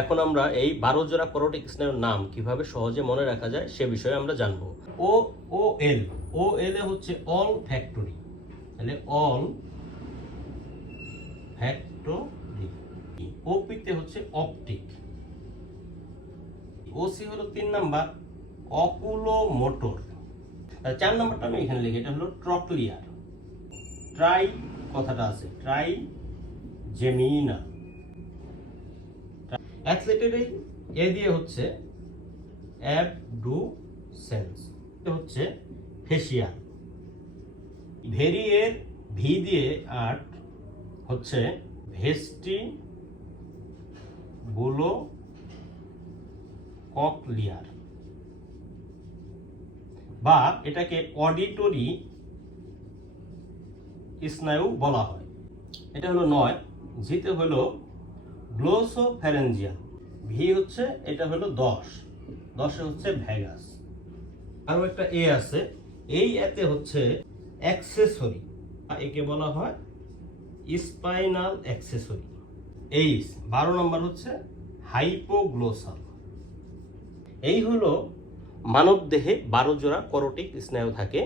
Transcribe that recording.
এখন আমরা এই 12 জোড়া করোটিক স্নায়ুর নাম কিভাবে সহজে মনে রাখা যায় সে বিষয়ে আমরা জানবো। ও ও এল এ হচ্ছে অল ফ্যাক্টরি, তাহলে অল ফ্যাক্টরি। ওপিতে হচ্ছে অপটিক। ওসি হলো 3 নাম্বার অকুলো মোটর। 4 নাম্বারটা আমি এখানে লিখি, এটা হলো ট্রক্লিয়ার। ট্রাই কথাটা আছে, ট্রাই জেমিনা। অ্যাথলেটের এ দিয়ে হচ্ছে অ্যাবডুসেন্স, হচ্ছে ফেসিয়াল। ভেরি এর ভি দিয়ে আর্ট হচ্ছে ভেস্টিবুলো ককলিয়ার, বা এটাকে অডিটরি স্নায়ু বলা হয়। এটা হলো 9। জিতে হলো গ্লোসোফ্যারেঞ্জিয়াল। ভি হচ্ছে, এটা হলো 10 হচ্ছে ভ্যাগাস। আরো একটা এ আছে, এই এতে হচ্ছে অ্যাক্সেসরি, একে বলা হয় স্পাইনাল অ্যাক্সেসরি। 12 নম্বর হচ্ছে হাইপোগ্লোসাল। এই হলো মানব দেহে 12 জোড়া করোটিক স্নায়ু থাকে।